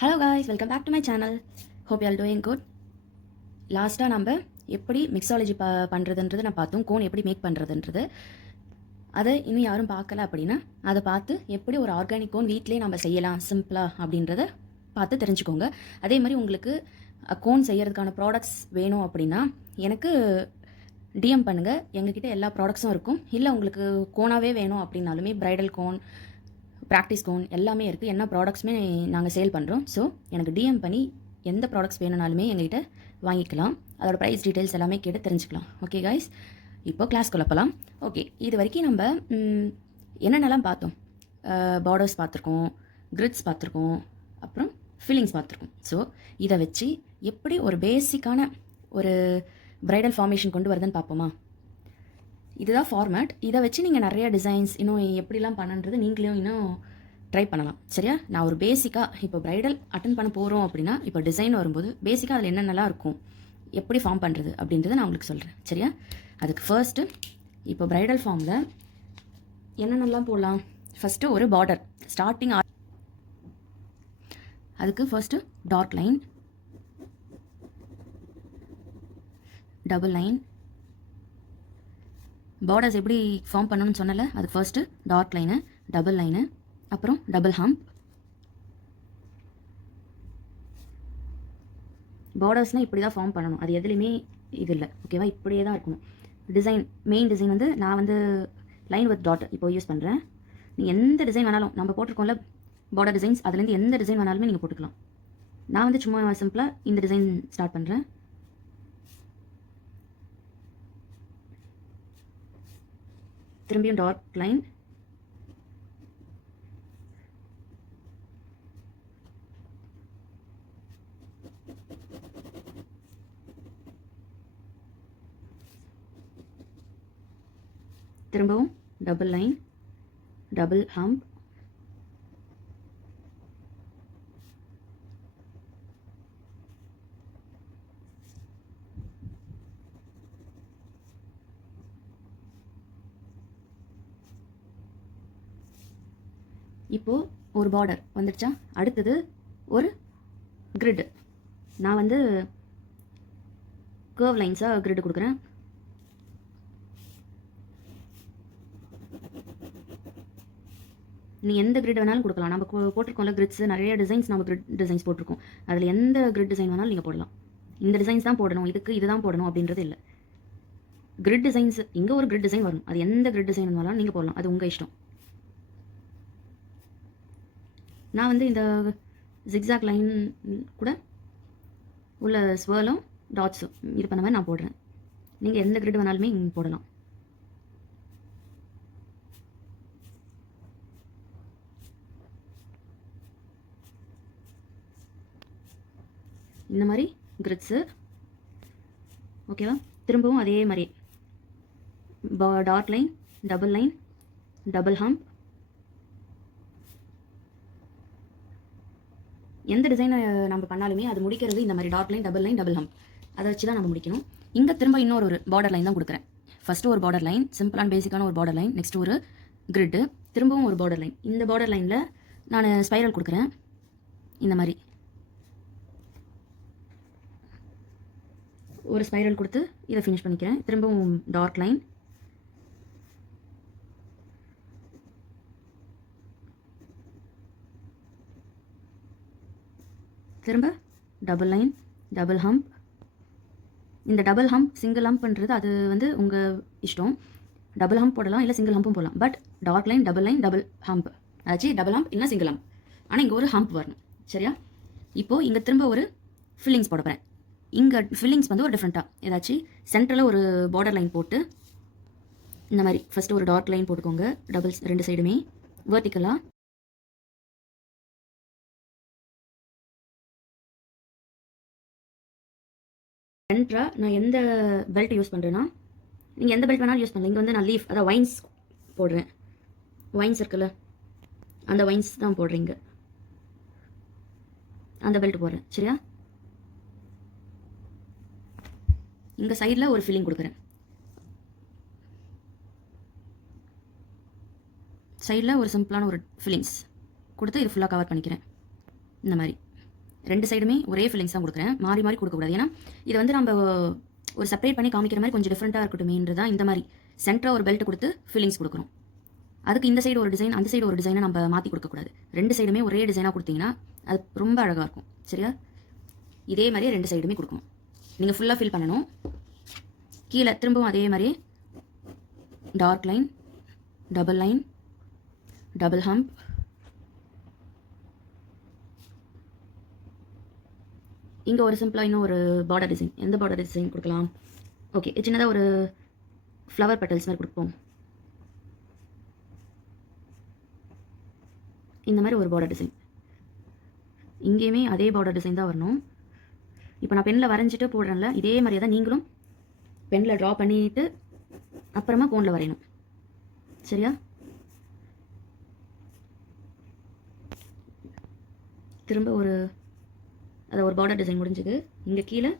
Hello guys, welcome back to my channel. Hope you all doing good. லாஸ்ட்டாக நம்ம எப்படி mixology பண்ணுறதுன்றது நான் பார்த்தோம். கோன் எப்படி மேக் பண்ணுறதுன்றது. அதை இன்னும் யாரும் பார்க்கல அப்படின்னா அதை பார்த்து எப்படி ஒரு ஆர்கானிக் கோன் வீட்டிலே நம்ம செய்யலாம் சிம்பிளாக அப்படின்றத பார்த்து தெரிஞ்சுக்கோங்க. அதே மாதிரி உங்களுக்கு கோன் செய்கிறதுக்கான ப்ராடக்ட்ஸ் வேணும் அப்படின்னா எனக்கு டிஎம் பண்ணுங்கள். எங்ககிட்ட எல்லா ப்ராடக்ட்ஸும் இருக்கும். இல்லை உங்களுக்கு கோனாகவே வேணும் அப்படின்னாலுமே ப்ரைடல் கோன், ப்ராக்டிஸ் கோன் எல்லாமே இருக்குது. என்ன ப்ராடக்ட்ஸுமே நாங்கள் சேல் பண்ணுறோம். ஸோ எனக்கு டிஎம் பண்ணி எந்த ப்ராடக்ட்ஸ் வேணுனாலுமே எங்கள்கிட்ட வாங்கிக்கலாம். அதோட ப்ரைஸ் டீட்டெயில்ஸ் எல்லாமே கேட்டு தெரிஞ்சுக்கலாம். ஓகே கைஸ், இப்போ கிளாஸ் குழப்பலாம். ஓகே, இது வரைக்கும் நம்ம என்னென்னலாம் பார்த்தோம்? பார்டர்ஸ் பார்த்துருக்கோம், கிரிட்ஸ் பார்த்துருக்கோம், அப்புறம் ஃபில்லிங்ஸ் பார்த்துருக்கோம். ஸோ இதை வச்சு எப்படி ஒரு பேசிக்கான ஒரு ப்ரைடல் ஃபார்மேஷன் கொண்டு வருதுன்னு பார்ப்போமா? இதுதான் ஃபார்மேட். இதை வச்சு நீங்கள் நிறைய டிசைன்ஸ் இன்னும் எப்படிலாம் பண்ணுன்றது நீங்களும் இன்னும் ட்ரை பண்ணலாம். சரியா? நான் ஒரு பேசிக்காக இப்போ ப்ரைடல் அட்டன் பண்ண போகிறோம் அப்படின்னா இப்போ டிசைன் வரும்போது பேசிக்காக அதில் என்னென்னலாம் இருக்கும், எப்படி ஃபார்ம் பண்ணுறது அப்படின்றத நான் உங்களுக்கு சொல்கிறேன். சரியா? அதுக்கு ஃபர்ஸ்ட்டு இப்போ ப்ரைடல் ஃபார்மில் என்னென்னலாம் போடலாம்? ஃபஸ்ட்டு ஒரு பார்டர் ஸ்டார்டிங். அதுக்கு first dark line, double line. Borders எப்படி ஃபார்ம் பண்ணணும்னு சொன்னல, அது first dark line, double line, அப்புறம் டபுள் ஹம்ப். பார்டர்ஸ்னால் இப்படி தான் ஃபார்ம் பண்ணணும், அது எதுலேயுமே இது இல்லை. ஓகேவா? இப்படியே தான் இருக்கணும். டிசைன், மெயின் டிசைன் வந்து நான் வந்து லைன் வித் டாட் இப்போ யூஸ் பண்ணுறேன். நீங்கள் எந்த டிசைன் வேணாலும், நம்ம போட்டிருக்கோம்ல பார்டர் டிசைன்ஸ், அதுலேருந்து எந்த டிசைன் வேணாலுமே நீங்கள் போட்டுக்கலாம். நான் வந்து சும்மா சிம்பிளாக இந்த டிசைன் ஸ்டார்ட் பண்ணுறேன். திரும்பியும் டார்க் லைன், திரும்பவும் டபுள் லைன், டபுள் ஹம்ப், இப்போது ஒரு பார்டர் வந்துடுச்சா? அடுத்தது ஒரு கிரிட். நான் வந்து கர்வ் லைன்ஸாக கிரிட் கொடுக்குறேன். நீ எந்த கிரிட் வேணாலும் கொடுக்கலாம். நம்ம போட்டிருக்கோம்ல கிரிட்ஸ், நிறைய டிசைன்ஸ் நம்ம கிரிட் டிசைன்ஸ் போட்டிருக்கோம். அதில் எந்த கிரிட் டிசைன் வேணாலும் நீங்கள் போடலாம். இந்த டிசைன்ஸ் தான் போடணும், இதுதான் போடணும் அப்படின்றது இல்லை. கிரிட் டிசைன்ஸ், இங்கே ஒரு கிரிட் டிசைன் வரும், அது எந்த கிரிட் டிசைன் வேணாலும் நீங்கள் போடலாம், அது உங்கள் இஷ்டம். நான் வந்து இந்த ஜிக்ஸாக் லைன் கூட உள்ள ஸ்வர்லும் டாட்ஸும் இது பண்ண மாதிரி நான் போடுறேன். நீங்கள் எந்த கிரிட் வேணாலுமே போடலாம். இந்த மாதிரி கிரிட்ஸு. ஓகேவா? திரும்பவும் அதே மாதிரி dark line, double line, double hump. எந்த டிசைனை நம்ம பண்ணாலுமே அது முடிக்கிறது இந்த மாதிரி dark line, double line, double hump. அதை வச்சு தான் நம்ம முடிக்கணும். இங்கே திரும்ப இன்னொரு பார்டர் லைன் தான் கொடுக்குறேன். ஃபஸ்ட்டு ஒரு பார்டர் லைன், சிம்பிளான பேசிக்கான ஒரு பார்டர் லைன். நெக்ஸ்ட் ஒரு கிரிட்டு, திரும்பவும் ஒரு பார்டர் லைன். இந்த பார்டர் லைனில் நான் ஸ்பைரல் கொடுக்குறேன். இந்த மாதிரி ஒரு ஸ்பைரல் கொடுத்து இதை ஃபினிஷ் பண்ணிக்கிறேன். திரும்பவும் டார்க் லைன், திரும்ப டபுள் லைன், டபுள் ஹம்ப். இந்த டபுள் ஹம்ப், சிங்கிள் ஹம்ப் பண்ணுறது அது வந்து உங்கள் இஷ்டம். டபுள் ஹம்ப் போடலாம், இல்லை சிங்கிள் ஹம்பும் போடலாம். But dark line, double line, double hump, அதாச்சு டபுள் ஹம்ப் இல்லை சிங்கிள் ஹம்ப். ஆனால் இங்கே ஒரு ஹம்ப் வரணும். சரியா? இப்போது இங்கே திரும்ப ஒரு ஃபில்லிங்ஸ் போட போகிறேன். இங்கே ஃபில்லிங்ஸ் வந்து ஒரு டிஃப்ரெண்ட்டாக ஏதாச்சும் சென்டரில் ஒரு பார்டர் லைன் போட்டு இந்த மாதிரி ஃபஸ்ட்டு ஒரு டார்க் லைன் போட்டுக்கோங்க. டபுள்ஸ் ரெண்டு சைடுமே வேர்ட்டிக்கலாக. சென்டராக நான் எந்த பெல்ட் யூஸ் பண்ணுறேன்னா, நீங்கள் எந்த பெல்ட் வேணாலும் யூஸ் பண்ணலாம். இங்கே வந்து நான் லீஃப், அதாவது வைன்ஸ் போடுறேன். வைன்ஸ் இருக்குல்ல, அந்த வைன்ஸ் தான் போடுறீங்க. அந்த பெல்ட் போடுறேன். சரியா? இங்கே சைடில் ஒரு ஃபில்லிங் கொடுக்குறேன். சைடில் ஒரு சிம்பிளான ஒரு ஃபில்லிங்ஸ் கொடுத்து இது ஃபுல்லாக கவர் பண்ணிக்கிறேன். இந்த மாதிரி 2 சைடுமே ஒரே ஃபில்லிங்ஸ் தான் கொடுக்குறேன், மாறி மாறி கொடுக்கக்கூடாது. ஏன்னா இது வந்து நம்ம ஒரு செப்பரேட் பண்ணி காமிக்கிற மாதிரி கொஞ்சம் டிஃப்ரெண்ட்டாக இருக்கட்டுமேன்றது தான் இந்த மாதிரி சென்டராக ஒரு பெல்ட் கொடுத்து ஃபில்லிங்ஸ் கொடுக்குறோம். அதுக்கு இந்த சைடு ஒரு டிசைன், அந்த சைடு ஒரு டிசைனை நம்ம மாற்றி கொடுக்கக்கூடாது. 2 சைடுமே ஒரே டிசைனாக கொடுத்தீங்கன்னா அது ரொம்ப அழகாக இருக்கும். சரியா? இதே மாதிரியே 2 சைடுமே கொடுக்கணும். நீங்கள் ஃபுல்லாக ஃபில் பண்ணணும். கீழே திரும்பவும் அதே மாதிரியே dark line, double line, double hump, இங்கே ஒரு சிம்பிளாக இன்னும் ஒரு பார்டர் டிசைன். எந்த பார்டர் டிசைன் கொடுக்கலாம்? ஓகே, சின்னதாக ஒரு ஃப்ளவர் பெட்டல்ஸ் மாதிரி கொடுப்போம். இந்த மாதிரி ஒரு பார்டர் டிசைன். இங்கேயுமே அதே பார்டர் டிசைன் தான் வரணும். இப்போ நான் பெனில் வரைஞ்சிட்டு போடுறேன்ல, இதே மாதிரியே தான் நீங்களும் பெனில் ட்ரா பண்ணிட்டு அப்புறமா கோனில் வரையணும். சரியா? திரும்ப ஒரு பார்டர் டிசைன் முடிஞ்சது. இங்கே கீழே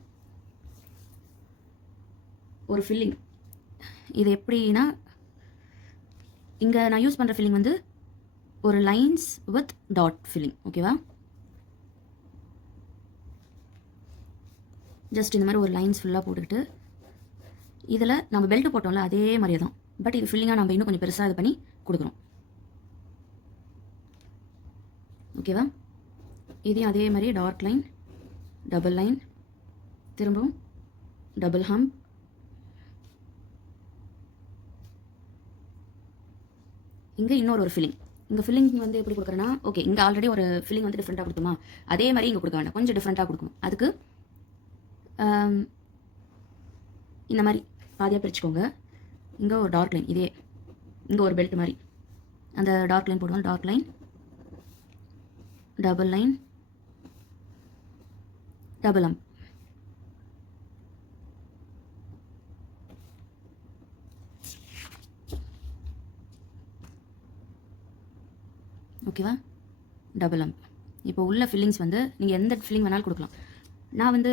ஒரு ஃபில்லிங். இது எப்படின்னா, இங்கே நான் யூஸ் பண்ணுற ஃபில்லிங் வந்து ஒரு லைன்ஸ் வித் டாட் ஃபில்லிங். ஓகேவா? ஜஸ்ட் இந்த மாதிரி ஒரு லைன்ஸ் ஃபுல்லாக போட்டுக்கிட்டு, இதில் நம்ம பெல்ட் போட்டோம்ல அதே மாதிரியே தான், பட் இது ஃபில்லிங்காக நம்ம இன்னும் கொஞ்சம் பெருசாக இது பண்ணி கொடுக்குறோம். ஓகேவா? இதையும் அதே மாதிரி டார்க் லைன், டபுள் லைன், திரும்பவும் டபுள் ஹம்ப், இங்கே இன்னொரு ஃபில்லிங். இங்கே ஃபில்லிங் வந்து எப்படி கொடுக்குறேன்னா, ஓகே இங்கே ஆல்ரெடி ஒரு ஃபில்லிங் வந்து டிஃப்ரெண்ட்டாக கொடுத்தோமா, அதே மாதிரி இங்கே கொடுக்க வேண்டாம், கொஞ்சம் டிஃப்ரெண்ட்டாக கொடுக்கணும். அதுக்கு இந்த மாதிரி பாதியாக பிரிச்சுக்கோங்க. இங்கே ஒரு டார்க் லைன், இதே இங்கே ஒரு பெல்ட் மாதிரி அந்த டார்க் லைன் போடுவோம். Dark line, double line, double hump. ஓகேவா? Double hump. இப்போ உள்ள ஃபில்லிங்ஸ் வந்து நீங்கள் எந்த ஃபில்லிங் வேணாலும் கொடுக்கலாம். நான் வந்து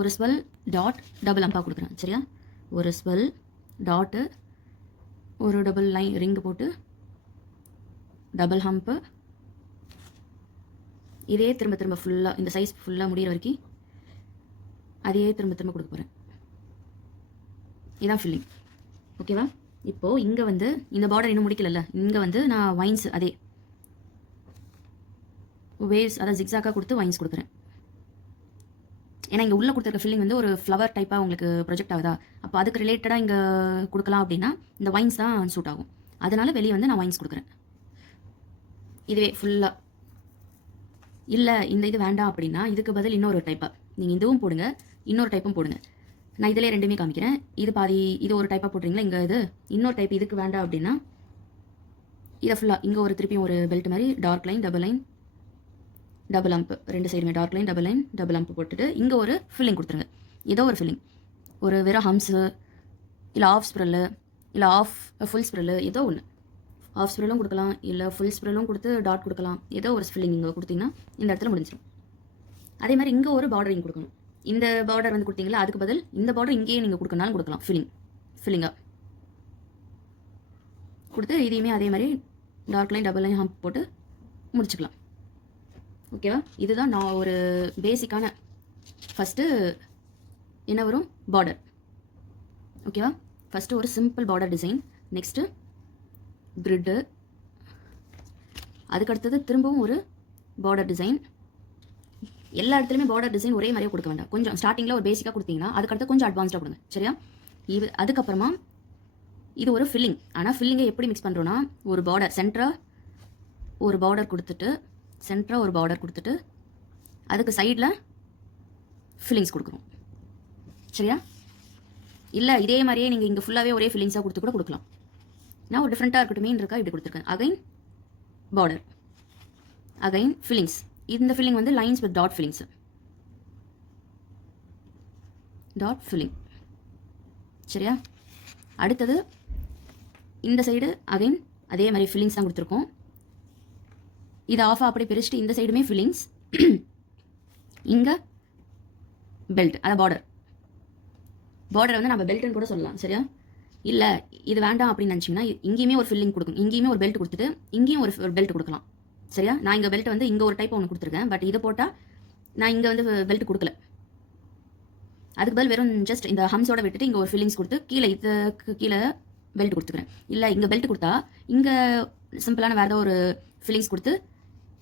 ஒரு ஸ்வெல் டாட் டபுள் ஹம்பாக கொடுக்குறேன். சரியா? ஒரு ஸ்வெல் டாட்டு, ஒரு டபுள் லைன் ரிங்கு போட்டு டபுள் ஹம்ப்பு, இதே திரும்ப திரும்ப ஃபுல்லாக இந்த சைஸ் ஃபுல்லாக முடிகிற வரைக்கும் அதையே திரும்ப திரும்ப கொடுக்க போகிறேன். இதுதான் ஃபில்லிங். ஓகேவா? இப்போது இங்கே வந்து இந்த பார்டர் இன்னும் முடிக்கல, இங்கே வந்து நான் வைன்ஸ் அதே வேவ்ஸ் அதாவது ஜிக்ஸாக்காக கொடுத்து வைன்ஸ் கொடுக்குறேன். ஏன்னா இங்கே உள்ளே கொடுத்துருக்க ஃபில்லிங் வந்து ஒரு ஃப்ளவர் டைப்பாக உங்களுக்கு ப்ரொஜெக்ட் ஆகுதா, அப்போ அதுக்கு ரிலேட்டடாக இங்கே கொடுக்கலாம் அப்படின்னா இந்த வைன்ஸ் தான் சூட் ஆகும். அதனால் வெளியே வந்து நான் வைன்ஸ் கொடுக்குறேன். இதுவே ஃபுல்லாக இல்லை இந்த இது வேண்டாம் அப்படின்னா இதுக்கு பதில் இன்னொரு டைப்பாக நீங்கள் இதுவும் போடுங்க, இன்னொரு டைப்பும் போடுங்க. நான் இதிலே ரெண்டுமே காமிக்கிறேன். இது பாதி இது ஒரு டைப்பாக போடுறீங்களா, இங்கே இது இன்னொரு டைப் இதுக்கு வேண்டாம் அப்படின்னா இதை ஃபுல்லாக இங்கே ஒரு திருப்பியும் ஒரு பெல்ட் மாதிரி dark line, double line, double hump, 2 சைடுமே dark line, double line, double hump போட்டுட்டு இங்கே ஒரு ஃபில்லிங் கொடுத்துருங்க. ஏதோ ஒரு ஃபில்லிங், ஒரு வெறும் ஹம்ஸு இல்லை ஆஃப் ஸ்ப்ரெல்லு இல்லை ஃபுல் ஸ்ப்ரெல்லு, ஏதோ ஒன்று. ஆஃப் ஸ்ப்ரெல்லும் கொடுக்கலாம், இல்லை ஃபுல் ஸ்ப்ரெல்லும் கொடுத்து டாட் கொடுக்கலாம். ஏதோ ஒரு ஃபில்லிங் நீங்கள் கொடுத்தீங்கன்னா இந்த இடத்துல முடிஞ்சிடும். அதே மாதிரி இங்கே ஒரு பார்டரிங் கொடுக்கணும். இந்த பார்டர் வந்து கொடுத்தீங்களா, அதுக்கு பதில் இந்த பார்டர் இங்கேயே நீங்கள் கொடுக்கனாலும் கொடுக்கலாம். ஃபில்லிங்காக கொடுத்து இதையுமே அதே மாதிரி dark line, double line, hump போட்டு முடிச்சுக்கலாம். ஓகேவா? இதுதான் நான் ஒரு பேசிக்கான ஃபஸ்ட்டு என்ன வரும் பார்டர். ஓகேவா? ஃபஸ்ட்டு ஒரு சிம்பிள் பார்டர் டிசைன், நெக்ஸ்ட்டு கிரிட்டு, அதுக்கடுத்தது திரும்பவும் ஒரு பார்டர் டிசைன். எல்லா இடத்துலையுமே பார்டர் டிசைன் ஒரே மாதிரியே கொடுக்க வேண்டாம். கொஞ்சம் ஸ்டார்டிங்கில் ஒரு பேசிக்காக கொடுத்தீங்கன்னா அதுக்கடுத்து கொஞ்சம் அட்வான்ஸ்டாக கொடுங்க. சரியா? அதுக்கப்புறமா இது ஒரு ஃபில்லிங். ஆனால் ஃபில்லிங்கை எப்படி மிக்ஸ் பண்ணுறோன்னா, ஒரு பார்டர் சென்டராக ஒரு பார்டர் கொடுத்துட்டு அதுக்கு சைடில் ஃபில்லிங்ஸ் கொடுக்குறோம். சரியா? இல்லை இதே மாதிரியே நீங்கள் இங்கே ஃபுல்லாகவே ஒரே ஃபில்லிங்ஸாக கொடுத்து கூட கொடுக்கலாம். நான் ஒரு டிஃப்ரெண்ட்டாக இருக்கட்டும் இருக்கா இப்படி கொடுத்துருக்கேன். Again border, again fillings. இந்த ஃபில்லிங் வந்து lines with dot fillings, dot filling. சரியா? அடுத்தது இந்த சைடு அகைன் அதே மாதிரி ஃபில்லிங்ஸ் தான் கொடுத்துருக்கோம். இது ஆஃபாக அப்படி பிரிச்சுட்டு இந்த சைடுமே ஃபில்லிங்ஸ், இங்கே பெல்ட், அதான் பார்டர் வந்து நம்ம பெல்ட்டுன்னு கூட சொல்லலாம். சரியா? இல்லை இது வேண்டாம் அப்படின்னு நினச்சிங்கன்னா இங்கேயுமே ஒரு ஃபில்லிங் கொடுக்கணும், இங்கேயுமே ஒரு பெல்ட் கொடுத்துட்டு இங்கேயும் ஒரு பெல்ட் கொடுக்கலாம். சரியா? நான் இங்கே பெல்ட் வந்து இங்கே ஒரு டைப் ஒன்று கொடுத்துருக்கேன், பட் இதை போட்டால் நான் இங்கே வந்து பெல்ட் கொடுக்கல, அதுக்கு பதில் வெறும் ஜஸ்ட் இந்த ஹம்ஸோட விட்டுட்டு இங்கே ஒரு ஃபில்லிங்ஸ் கொடுத்து கீழே இதுக்கு கீழே பெல்ட் கொடுத்துக்கிறேன். இல்லை இங்கே பெல்ட் கொடுத்தா இங்கே சிம்பிளான வேறு ஏதோ ஒரு ஃபில்லிங்ஸ் கொடுத்து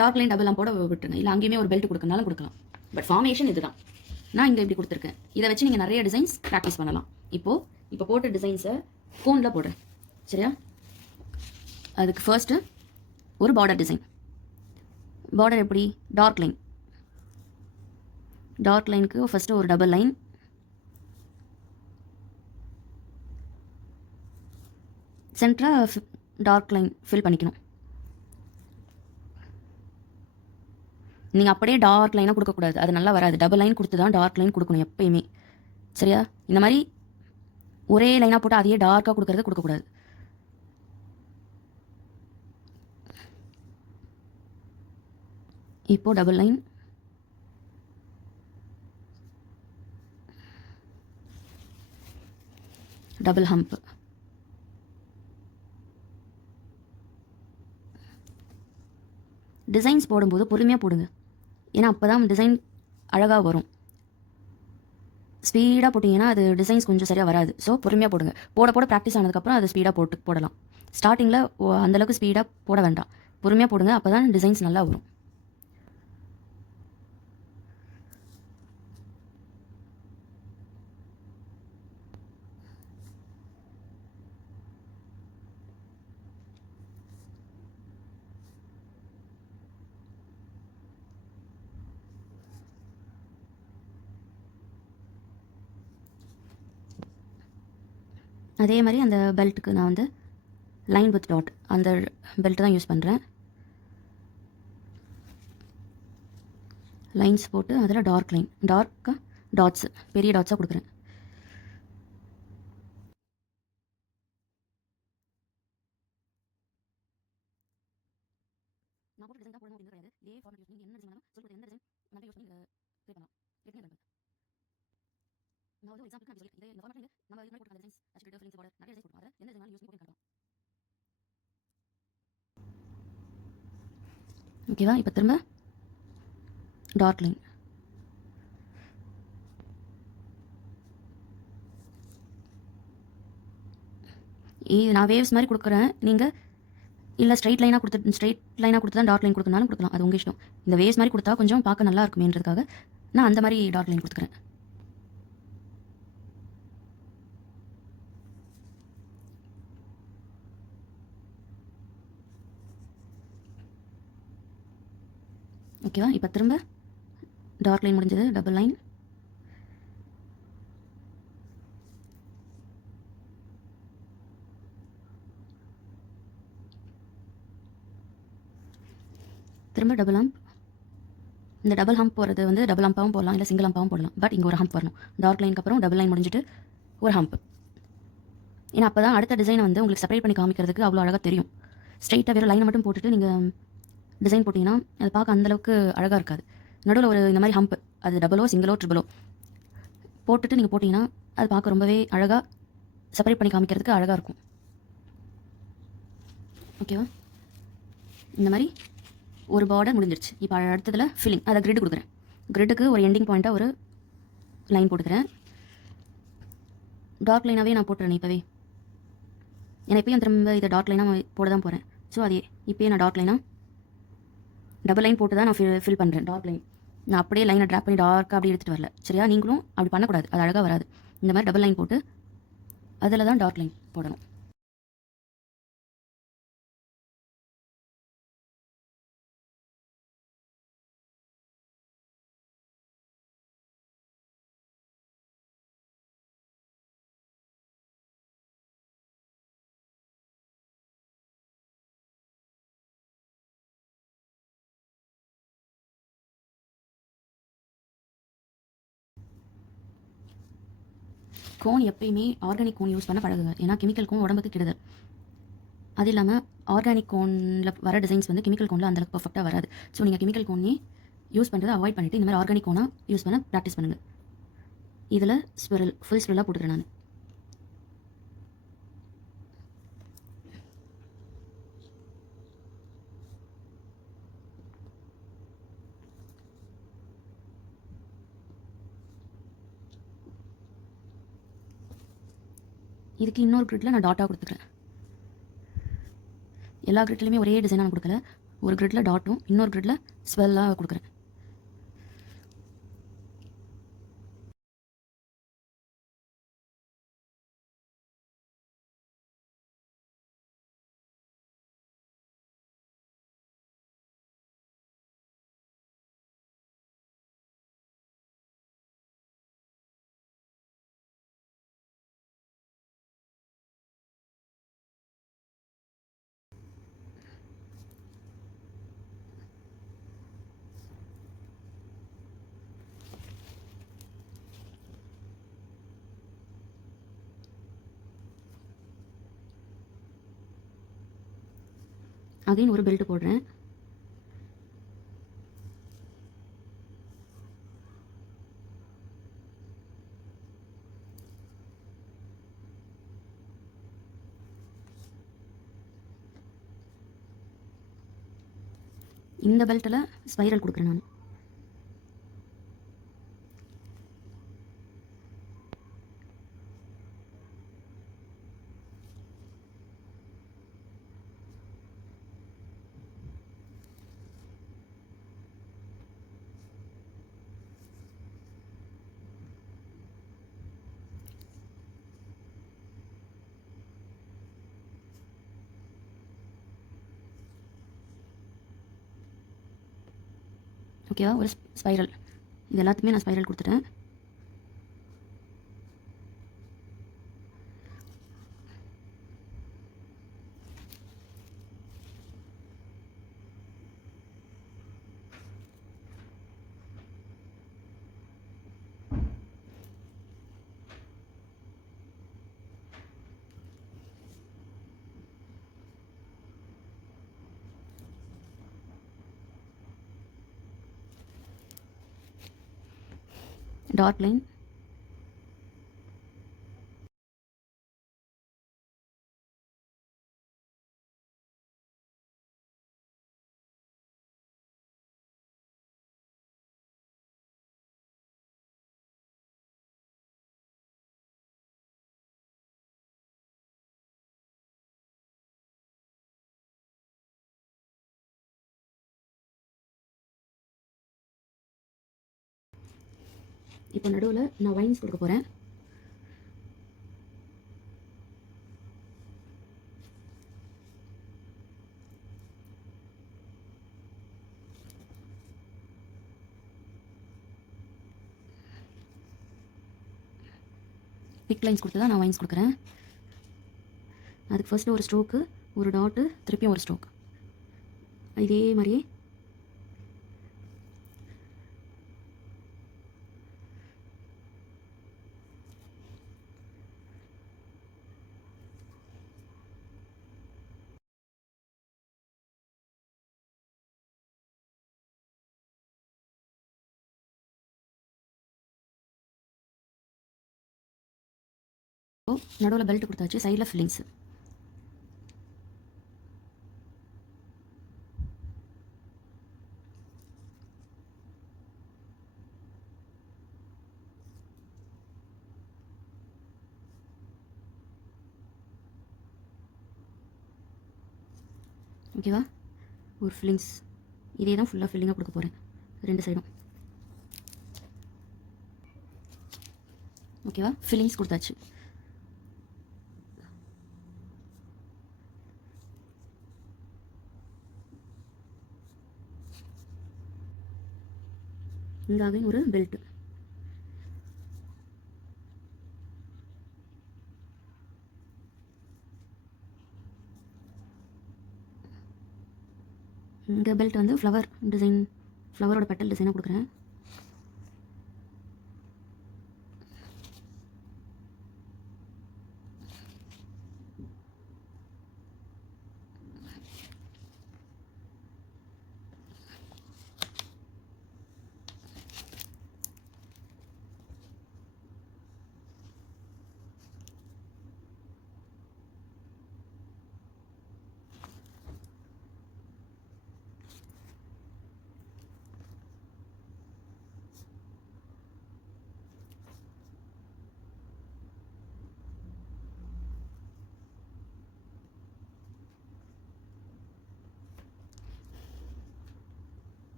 டார்க் லைன் டபுள் போட விட்டுருங்க. இல்லை அங்கேயுமே ஒரு பெல்ட் கொடுக்கறனாலும் கொடுக்கலாம். பட் ஃபார்மேஷன் இதுதான். நான் இங்கே இப்படி கொடுத்துருக்கேன். இதை வச்சு நீங்கள் நிறைய டிசைன்ஸ் ப்ராக்டிஸ் பண்ணலாம். இப்போ போட்ட டிசைன்ஸை கோனில் போடுறேன். சரியா? அதுக்கு ஃபர்ஸ்ட்டு ஒரு பார்டர் டிசைன். பார்டர் எப்படி? டார்க் லைனுக்கு ஃபஸ்ட்டு ஒரு டபுள் லைன், சென்டராக டார்க் லைன் ஃபில் பண்ணிக்கணும். நீங்கள் அப்படியே டார்க் லைனாக கொடுக்கக்கூடாது, அது நல்லா வராது. டபுள் லைன் கொடுத்து தான் டார்க் லைன் கொடுக்கணும் எப்பயுமே. சரியா? இந்த மாதிரி ஒரே லைனாக போட்டு அதையே டார்க்காக கொடுக்கறது கொடுக்கக்கூடாது. இப்போது double line, double hump. Designs போடும்போது பொறுமையாக போடுங்க, ஏன்னா அப்போ தான் டிசைன் அழகாக வரும். ஸ்பீடாக போட்டிங்கன்னா அது டிசைன்ஸ் கொஞ்சம் சரியாக வராது. ஸோ பொறுமையாக போடுங்க. போட ப்ராக்டிஸ் ஆனதுக்கப்புறம் அதை ஸ்பீடாக போடலாம். ஸ்டார்டிங்கில் அந்தளவுக்கு ஸ்பீடாக போட வேண்டாம், பொறுமையாக போடுங்க. அப்போ தான் டிசைன்ஸ் நல்லா வரும். அதே மாதிரி அந்த பெல்ட்டுக்கு நான் வந்து லைன் வித் டாட் அந்த பெல்ட் தான் யூஸ் பண்ணுறேன். லைன்ஸ் போட்டு அதில் டார்க்காக டாட்ஸு பெரிய டாட்ஸாக கொடுக்குறேன். நான் போட்டு டிசைன் தான் போடணும் அப்படின்னு கிடையாது. இதே ஃபார்மேட் யூஸ் பண்ணி என்ன டிசைன் வேணாலும் சொல்லிட்டு எந்த டிசைன் நம்ம யூஸ் பண்ணி க்ரியேட் பண்ணலாம். நான் வந்து ஒரு எக்ஸாம்பிளுக்கு நான் சொல்லிட்டேன். இந்த ஃபார்மேட் நம்ம இது மாதிரி போட்டு டிசைன்ஸ் அச்சிட்டு ஃபில்லிங்ஸ் போட நிறைய டிசைன்ஸ் போடுவோம். எந்த டிசைன் யூஸ் பண்ணி காட்டலாம். ஓகேவா? இப்போ திரும்ப டார்க் லைன், நான் வேவ்ஸ் மாதிரி கொடுக்குறேன். நீங்கள் இல்லை ஸ்ட்ரைட் லைனாக கொடுத்து தான் டார்க் லைன் கொடுக்கனாலும் கொடுக்கலாம், அது உங்கள் இஷ்டம். இந்த வேவ்ஸ் மாதிரி கொடுத்தா கொஞ்சம் பார்க்க நல்லா இருக்குமேன்றதுக்காக நான் அந்த மாதிரி டார்க் லைன் கொடுத்துக்கிறேன். ஓகேவா? இப்போ திரும்ப டார்க் லைன் முடிஞ்சது, டபுள் லைன், திரும்ப டபுள் ஹம்ப். இந்த டபுள் ஹம்ப் போகிறது வந்து டபுள் ஹம்பாகவும் போடலாம், இல்லை சிங்கிள் ஹம்பாகவும் போடலாம். பட் இங்கே ஒரு ஹம்ப் வரணும். டார்க் லைனுக்கு அப்புறம் டபுள் லைன் முடிஞ்சிட்டு ஒரு ஹம்ப். ஏன்னா அப்போ தான் அடுத்த டிசைனை வந்து உங்களுக்கு செப்பரேட் பண்ணி காமிக்கிறதுக்கு அவ்வளோ அழகாக தெரியும். ஸ்ட்ரைட்டாக வெறும் லைனை மட்டும் போட்டுட்டு நீங்கள் டிசைன் போட்டிங்கன்னா அது பார்க்க அந்தளவுக்கு அழகாக இருக்காது. நடுவில் ஒரு இந்த மாதிரி ஹம்ப், அது டபுளோ சிங்கிளோ ட்ரிபிளோ போட்டுட்டு நீங்கள் போட்டிங்கன்னா அது பார்க்க ரொம்பவே அழகாக செப்பரேட் பண்ணி காமிக்கிறதுக்கு அழகாக இருக்கும். ஓகேவா? இந்த மாதிரி ஒரு பார்டர் முடிஞ்சிருச்சு. இப்போ அடுத்ததில் ஃபில்லிங், அதை கிரிட் கொடுக்குறேன். கிரிட்டுக்கு ஒரு எண்டிங் பாயிண்ட்டாக ஒரு லைன் போட்டுக்கிறேன். டார்க் லைனாகவே நான் போட்டுறேன் இப்போவே. ஏன்னா இப்போயும் திரும்ப இதை டார்க் லைனாக போட தான் போகிறேன். ஸோ அதே இப்போயே நான் டார்க் லைனாக டபுள் லைன் போட்டு தான் நான் ஃபில் பண்ணுறேன். டார்க் லைன் நான் அப்படியே லைனை ட்ராப் பண்ணி டார்க்காக அப்படி எடுத்துகிட்டு வரல. சரியா? நீங்களும் அப்படி பண்ணக்கூடாது, அது அழகாக வராது. இந்த மாதிரி டபுள் லைன் போட்டு அதில் தான் டார்க் லைன் போடணும். கோன் எப்பயுமே ஆர்கானிக் கோன் யூஸ் பண்ண பழகுங்க. ஏன்னா கெமிக்கல் கோன் உடம்புக்கு கெடுதல். அது இல்லாமல் ஆர்கானிக் கோனில் வர டிசைன்ஸ் வந்து கெமிக்கல் கோனில் அந்தளவுக்கு பர்ஃபெக்டாக வராது. ஸோ நீங்கள் கெமிக்கல் கோனே யூஸ் பண்ணுறதை அவாய்ட் பண்ணிவிட்டு இந்த மாதிரி ஆர்கானிக் கோனாக யூஸ் பண்ண ப்ராக்டிஸ் பண்ணுங்கள். இதில் ஸ்பிரல் ஃபுல் ஸ்பிரலாக போட்டுக்கிறேன் நான். இதுக்கு இன்னொரு கிரிட்டில் நான் டாட்டாக கொடுத்துக்கிறேன். எல்லா கிரிட்லையுமே ஒரே டிசைனாக நான் கொடுக்கல. ஒரு கிரிட்டில் டாட்டும் இன்னொரு கிரிட்டில் ஸ்வெல்லாக கொடுக்குறேன். அகைன் ஒரு பெல்ட் போடுறேன். இந்த பெல்ட்டில் ஸ்பைரல் கொடுக்குறேன் நான். ஓகேவா? ஒரு ஸ்பைரல். இது எல்லாத்துக்குமே நான் ஸ்பைரல் கொடுத்துட்டேன். டாட் லைன், இப்போ நடுவில் நான் வைன்ஸ் கொடுக்க போகிறேன். பிக் லைன்ஸ் கொடுத்து தான் நான் வைன்ஸ் கொடுக்குறேன். அதுக்கு ஃபர்ஸ்ட்டு ஒரு ஸ்ட்ரோக்கு, ஒரு டாட்டு, திருப்பியும் ஒரு ஸ்ட்ரோக். இதே மாதிரியே நடுவில் பெல்ட் கொடுத்தாச்சு. சைடில் ஃபில்லிங்ஸ். ஓகேவா? ஒரு ஃபில்லிங்ஸ். இதே தான் ஃபுல்லாக ஃபில்லிங்காக கொடுக்க போகிறேன் ரெண்டு சைடும். ஓகேவா? ஃபில்லிங்ஸ் கொடுத்தாச்சு. இங்காக ஒரு பெல்ட். இந்த பெல்ட் வந்து ஃப்ளவர் டிசைன், ஃப்ளவரோட பெட்டல் டிசைனாக கொடுக்குறேன்.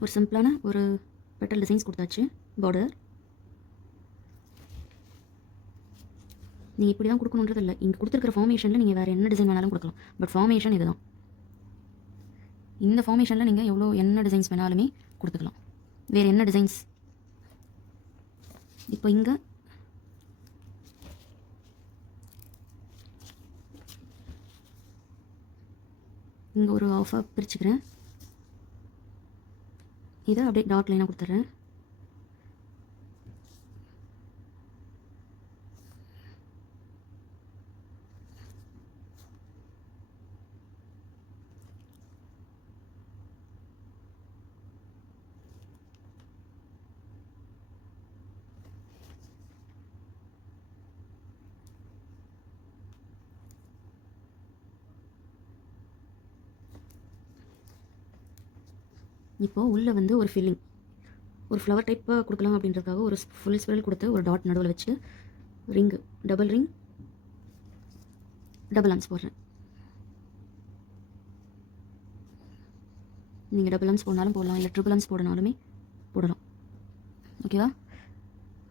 ஒரு சிம்பிளான ஒரு பெட்டல் டிசைன்ஸ் கொடுத்தாச்சு. பார்டர் நீங்கள் இப்படி தான் கொடுக்கணுன்றது இல்லை. இங்கே கொடுத்துருக்கிற ஃபார்மேஷனில் நீங்கள் வேறு என்ன டிசைன் வேணாலும் கொடுக்கலாம். பட் ஃபார்மேஷன் இதுதான். இந்த ஃபார்மேஷனில் நீங்கள் எவ்வளோ என்ன டிசைன்ஸ் வேணாலுமே கொடுத்துக்கலாம். வேறு என்ன டிசைன்ஸ் இப்போ இங்கே ஒரு ஆஃபாக பிரிச்சுக்கிறேன். இதை அப்படியே டாட் லைனாக கொடுத்துட்றேன். இப்போது உள்ளே வந்து ஒரு ஃபில்லிங், ஒரு ஃப்ளவர் டைப்பாக கொடுக்கலாம் அப்படின்றதுக்காக ஒரு ஃபுல் ஸ்பெல் கொடுத்து ஒரு டாட் நடுவில் வச்சு ring, double ring, double arms போடுறேன். நீங்கள் டபுள் ஆம்ஸ் போடனாலும் போடலாம், இல்லை ட்ரிபிள் ஆம்ஸ் போடனாலுமே போடலாம். ஓகேவா?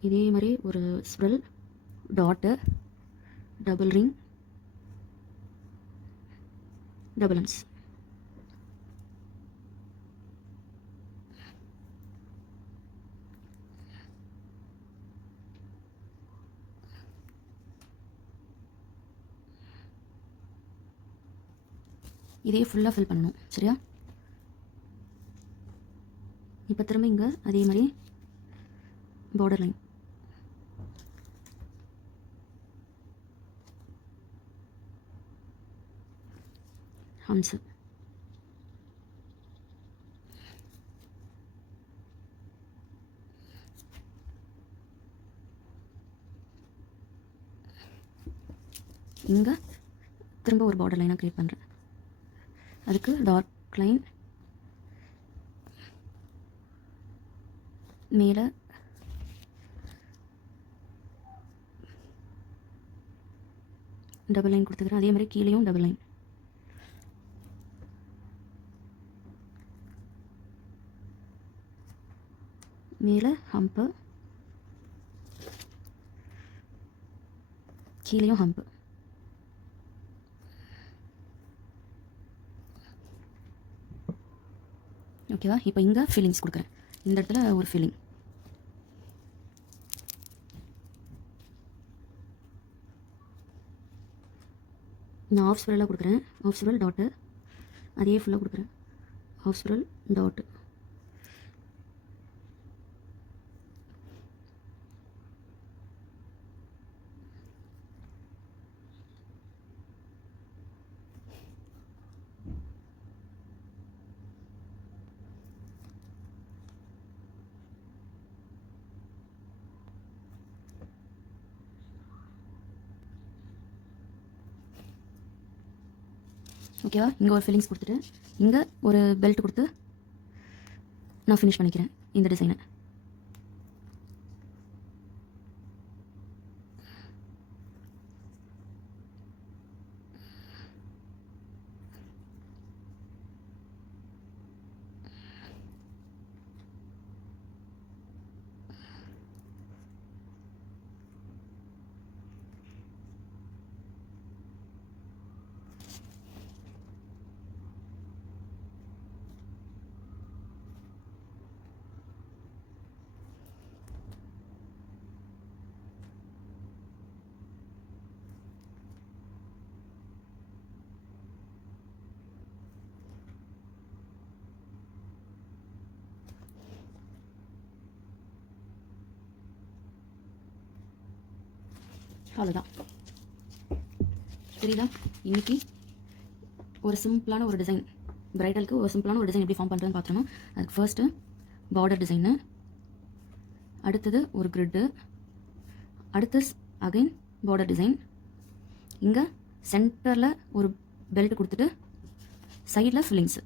இதே மாதிரி ஒரு spell, dot, double ring, double arms. இதே ஃபுல்லாக ஃபில் பண்ணணும். சரியா? இப்போ திரும்ப இங்கே அதே மாதிரி பார்டர் லைன், ஹம்ஸு, இங்கே திரும்ப ஒரு பார்டர் லைனாக க்ரியேட் பண்ணுறேன். அதுக்கு டார்க் லைன் மேலே டபுள் லைன் கொடுத்துக்கிறேன். அதே மாதிரி கீழேயும் டபுள் லைன். மேலே ஹம்பு, கீழேயும் ஹம்பு. ஓகேவா? இப்போ இங்கே ஃபில்லிங்ஸ் கொடுக்குறேன். இந்த இடத்துல ஒரு ஃபில்லிங், நான் ஆஃப் ஸ்பெரலாக கொடுக்குறேன். ஆஃப் ஸ்பெரல் டாட்டு, அதே ஃபுல்லாக கொடுக்குறேன். ஆஃப் ஸ்பெரல் டாட்டு, ஓகேவா? இங்கே ஒரு ஃபில்லிங்ஸ் கொடுத்துட்டு இங்கே ஒரு பெல்ட் கொடுத்து நான் ஃபினிஷ் பண்ணிக்கிறேன் இந்த டிசைனை. அவ்வளோதான். தெரியுதா? இன்றைக்கி ஒரு சிம்பிளான ஒரு டிசைன், ப்ரைடலுக்கு ஒரு சிம்பிளான ஒரு டிசைன் எப்படி ஃபார்ம் பண்ணுறதுன்னு பார்த்துருணும். அதுக்கு ஃபர்ஸ்ட்டு பார்டர் டிசைனு, அடுத்தது ஒரு கிரிட்டு, அடுத்து அகைன் பார்டர் டிசைன், இங்கே சென்டரில் ஒரு பெல்ட் கொடுத்துட்டு சைடில் ஃபில்லிங்ஸு,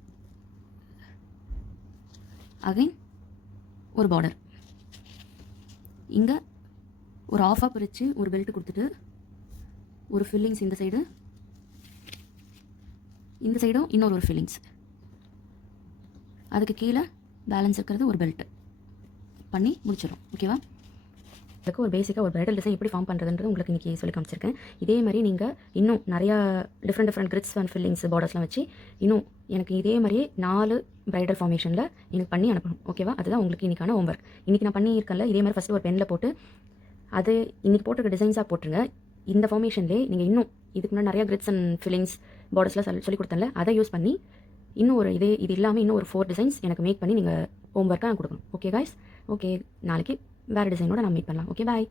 அகைன் ஒரு பார்டர், இங்கே ஒரு ஆஃபாக பிரித்து ஒரு பெல்ட் கொடுத்துட்டு ஒரு ஃபில்லிங்ஸ் இந்த சைடு, இந்த சைடும் இன்னொரு ஒரு ஃபில்லிங்ஸ், அதுக்கு கீழே பேலன்ஸ் இருக்கிறது ஒரு பெல்ட் பண்ணி முடிச்சிடும். ஓகேவா? அதுக்கு ஒரு பேசிக்காக ஒரு பிரைடல் டிசைன் எப்படி ஃபார்ம் பண்ணுறதுன்றது உங்களுக்கு இன்றைக்கி சொல்லி காமிச்சிருக்கேன். இதே மாதிரி நீங்கள் இன்னும் நிறையா டிஃப்ரெண்ட் கிரிட்ஸ் அண்ட் ஃபில்லிங்ஸ் பார்டர்ஸ்லாம் வச்சு இன்னும் எனக்கு இதே மாதிரியே 4 பிரைடல் ஃபார்மேஷனில் எனக்கு பண்ணி அனுப்பணும். ஓகேவா? அதுதான் உங்களுக்கு இன்றைக்கான ஹோம்ஒர்க். இன்றைக்கி நான் பண்ணியிருக்கேன்ல, இதே மாதிரி ஃபஸ்ட்டு ஒரு பெனில் போட்டு அது இன்றைக்கி போட்டிருக்க டிசைன்ஸாக போட்டுருங்க. இந்த ஃபார்மேஷன்லேயே நீங்கள் இன்னும் இதுக்கு முன்னாடி நிறையா கிரிட்ஸ் அண்ட் ஃபில்லிங்ஸ் பார்டர்ஸ்லாம் சொல்லி கொடுத்தேன்ல, அதை யூஸ் பண்ணி இன்னும் ஒரு இது இல்லாமல் இன்னும் ஒரு 4 டிசைன்ஸ் எனக்கு மேக் பண்ணி நீங்கள் ஹோம்ஒர்க்காக கொடுக்கணும். Okay guys? ஓகே, நாளைக்கு வேறு டிசைனோட நான் மீட் பண்ணலாம். ஓகே, பாய்.